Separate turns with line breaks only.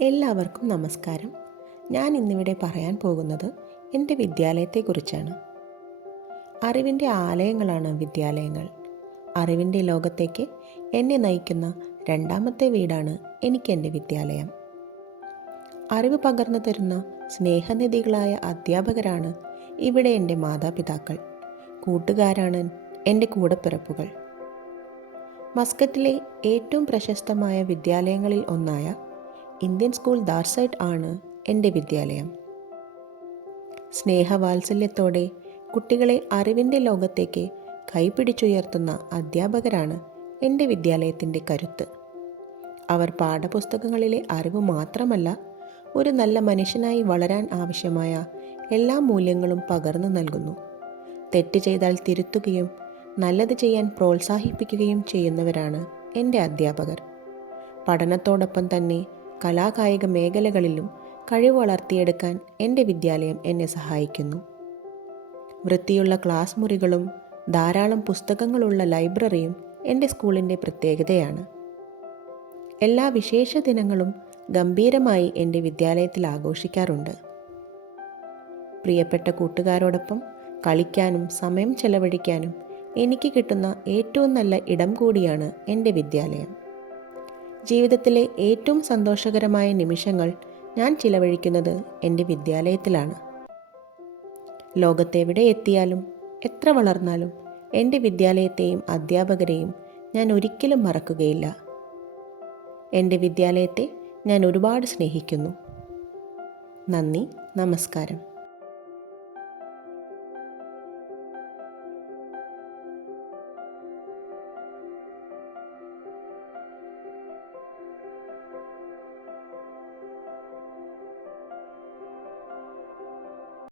എല്ലാവർക്കും നമസ്കാരം. ഞാൻ ഇന്നിവിടെ പറയാൻ പോകുന്നത് എന്റെ വിദ്യാലയത്തെക്കുറിച്ചാണ്. അറിവിന്റെ ആലയങ്ങളാണ് വിദ്യാലയങ്ങൾ. അറിവിന്റെ ലോകത്തേക്ക് എന്നെ നയിക്കുന്ന രണ്ടാമത്തെ വീടാണ് എനിക്ക് എന്റെ വിദ്യാലയം. അറിവ് പകർന്നു തരുന്ന സ്നേഹനിധികളായ അധ്യാപകരാണ് ഇവിടെ എന്റെ മാതാപിതാക്കൾ. കൂട്ടുകാരാണ് എന്റെ കൂടപ്പിറപ്പുകൾ. മസ്കറ്റിലെ ഏറ്റവും പ്രശസ്തമായ വിദ്യാലയങ്ങളിൽ ഒന്നായ ഇന്ത്യൻ സ്കൂൾ ദാർസൈറ്റ് ആണ് എന്റെ വിദ്യാലയം. സ്നേഹവാത്സല്യത്തോടെ കുട്ടികളെ അറിവിന്റെ ലോകത്തേക്ക് കൈപിടിച്ചുയർത്തുന്ന അധ്യാപകരാണ് എന്റെ വിദ്യാലയത്തിന്റെ കരുത്ത്. അവർ പാഠപുസ്തകങ്ങളിലെ അറിവ് മാത്രമല്ല ഒരു നല്ല മനുഷ്യനായി വളരാൻ ആവശ്യമായ എല്ലാ മൂല്യങ്ങളും പകർന്നു നൽകുന്നു. തെറ്റ് ചെയ്താൽ തിരുത്തുകയും നല്ലത് ചെയ്യാൻ പ്രോത്സാഹിപ്പിക്കുകയും ചെയ്യുന്നവരാണ് എന്റെ അധ്യാപകർ. പഠനത്തോടൊപ്പം തന്നെ കലാകായിക മേഖലകളിലും കഴിവ് വളർത്തിയെടുക്കാൻ എന്റെ വിദ്യാലയം എന്നെ സഹായിക്കുന്നു. വൃത്തിയുള്ള ക്ലാസ് മുറികളും ധാരാളം പുസ്തകങ്ങളുള്ള ലൈബ്രറിയും എന്റെ സ്കൂളിന്റെ പ്രത്യേകതയാണ്. എല്ലാ വിശേഷ ദിനങ്ങളും ഗംഭീരമായി എന്റെ വിദ്യാലയത്തിൽ ആഘോഷിക്കാറുണ്ട്. പ്രിയപ്പെട്ട കൂട്ടുകാരോടൊപ്പം കളിക്കാനും സമയം ചെലവഴിക്കാനും എനിക്ക് കിട്ടുന്ന ഏറ്റവും നല്ല ഇടം കൂടിയാണ് എന്റെ വിദ്യാലയം. ജീവിതത്തിലെ ഏറ്റവും സന്തോഷകരമായ നിമിഷങ്ങൾ ഞാൻ ചിലവഴിക്കുന്നത് എന്റെ വിദ്യാലയത്തിലാണ്. ലോകത്തെവിടെ എത്തിയാലും എത്ര വളർന്നാലും എന്റെ വിദ്യാലയത്തെയും അധ്യാപകരെയും ഞാൻ ഒരിക്കലും മറക്കുകയില്ല. എന്റെ വിദ്യാലയത്തെ ഞാൻ ഒരുപാട് സ്നേഹിക്കുന്നു. നന്ദി നമസ്കാരം.